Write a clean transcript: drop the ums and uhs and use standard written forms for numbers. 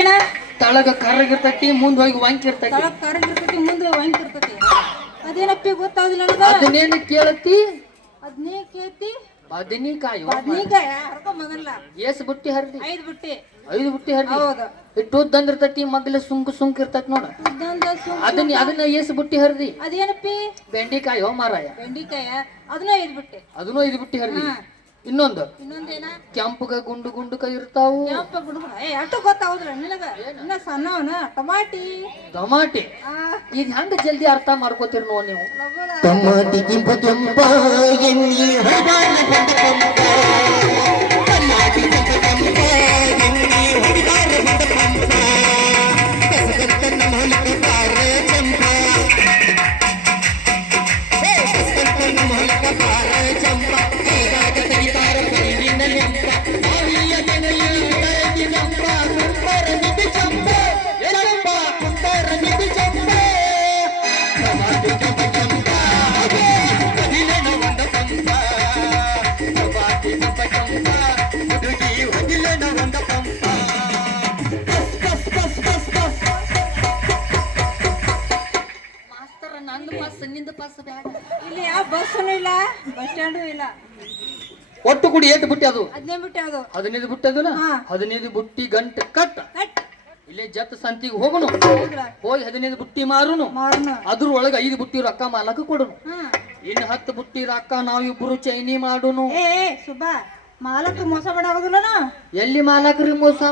ಏನ ತಳಗ ಕರ್ರಗಿರ್ತೈತಿ ಮುಂದ್ ಹೋಗಿ ವಾಂಕಿ ಇರ್ತೈತಿ ತಳಗ್ ಕರಗಿರ್ತೈತಿ ಮುಂದೆ ವಾಂಕಿರ್ತೈತಿ ಅದೇನಪ್ಪಿ ಗೊತ್ತಾದಿಲ್ಲ ನನಗ ಅದನ್ನೇನು ಕೇಳತಿ ಅದ್ನೇ ಕೇತಿ ಬದನಿಕಾಯಿ ಬದ್ನಿಕಾಯ ಹರ್ಕೊಂಬಂದಲ್ಲ ಏಸ್ ಬುಟ್ಟಿ ಹರಿದಿ 5 ಬುಟ್ಟಿ 5 ಬುಟ್ಟಿ ಹರಿದಿ ಹೌದು ಇಟ್ಟುದ್ದಂದಿರ್ತೈತಿ ಮಗ್ಲ ಸುಂಕ್ ಇರ್ತೈತಿ ನೋಡ ಅದನ್ನ ಏಸ್ ಬುಟ್ಟಿ ಹರಿದಿ ಅದೇನಪ್ಪಿ ಬೆಂಡಿಕಾಯಿ ಹೋ ಮಾರಾಯ ಬೆಂಡಿಕಾಯ ಅದನ್ನ 5 ಬುಟ್ಟಿ ಅದನ್ನು 5 ಬುಟ್ಟಿ ಹರಿದಿ ಇನ್ನೊಂದೇನ ಕೆಂಪಗ ಗುಂಡುಕ ಇರ್ತಾವು ಕೆಂಪ ಗುಡುಗುಡ ಅಷ್ಟು ಗೊತ್ತಾಗುದಿಲ್ಲ ನಿನಗ ಇನ್ನ ಸಣ್ಣವನ ಟಮಾಟಿ ಇದು ಹೆಂಗ ಜಲ್ದಿ ಅರ್ಥ ಮಾಡ್ಕೋತೀರಿ ನೋ ನೀವು ಟಮಾಟಿ ಕೆಂಪ ಕೆಂಪ ಎಣ್ಣೆ ಹೊಡೆದಾನ ಬಂದ ಕೆಂಪ ಟಮಾಟಿ ಕೆಂಪ ಕೆಂಪ ಎಣ್ಣೆ ಹೊಡೆದಾನ ಬಂದ ಕೆಂಪ ಕಸಗಂತನ ಮೊಲಕ ಬಾರ ಚಂಪ ಕಸಗಂತನ ಮೊಲಕ ಬಾರ ಚಂಪ ಹೇಗಾಗ ತೆಗಿತಾರ ಕೈಲಿನ ನೆಂಪ ಆವಿಯ ನೆನೆಯಲ್ಲಿ ಕರಗಿ ಚಂಪ ಕುಂಬರ ನಿಧಿ ಚಂಪ ಚಂಪ ಕುಂಬರ ನಿಧಿ ಚಂಪ ಟಮಾಟಿ ಕೆಂಪ ಕೆಂಪ ಹೊದಿಲೆನ ಒಂದ ಪಂಪ ಟಮಾಟಿ ಕೆಂಪ ಕೆಂಪ ಹುಡುಗಿ ಹೊದಿಲೆನ ಒಂದ ಪಂಪ ಕಸ್ ಕಸ್ ಕಸ್ ಕಸ್ ಕಸ್ ಮಾಸ್ತರ ನಂದು ಪಾಸ್ ನಿಂದ ಪಾಸ್ ಬೇಡ ಇಲ್ಲಿ ಯಾವ ಬಸ್ಸನು ಇಲ್ಲ ಬಸ್ ಸ್ಟ್ಯಾಂಡು ಇಲ್ಲ ಒಟ್ಟು ಕೂಡಿ ಏಟ್ ಬುಟ್ಟಿ ಅದು 15 ಬುಟ್ಟಿ ಅದು 15 ಬುಟ್ಟಿ ಅದಲ್ಲ ಹಾ. 15 ಬುಟ್ಟಿ ಗಂಟೆ ಕಟ್ ಕಟ್ ಇಲ್ಲೇ ಜತ್ ಸಂತಿಗೆ ಹೋಗುನು ಹೌದ್ರಾ ಹೋಗಿ 15 ಬುಟ್ಟಿ ಮಾರುನು ಮಾರ್ನ ಅದ್ರ ಒಳಗ 5 ಬುಟ್ಟಿ ರೊಕ್ಕ ಮಾಲಕ ಕೊಡುನು ಹಾ ಇನ್ನು 10 ಬುಟ್ಟಿ ರೊಕ್ಕ ನಾವಿಬ್ರು ಚೈನಿ ಮಾಡುನು ಏ ಸುಬ್ಬ ಮಾಲಕ್ ಮೋಸ ಮಾಡಾಗೋದಿಲ್ಲನ ಎಲ್ಲಿ ಮಾಲಕರಿ ಮೋಸ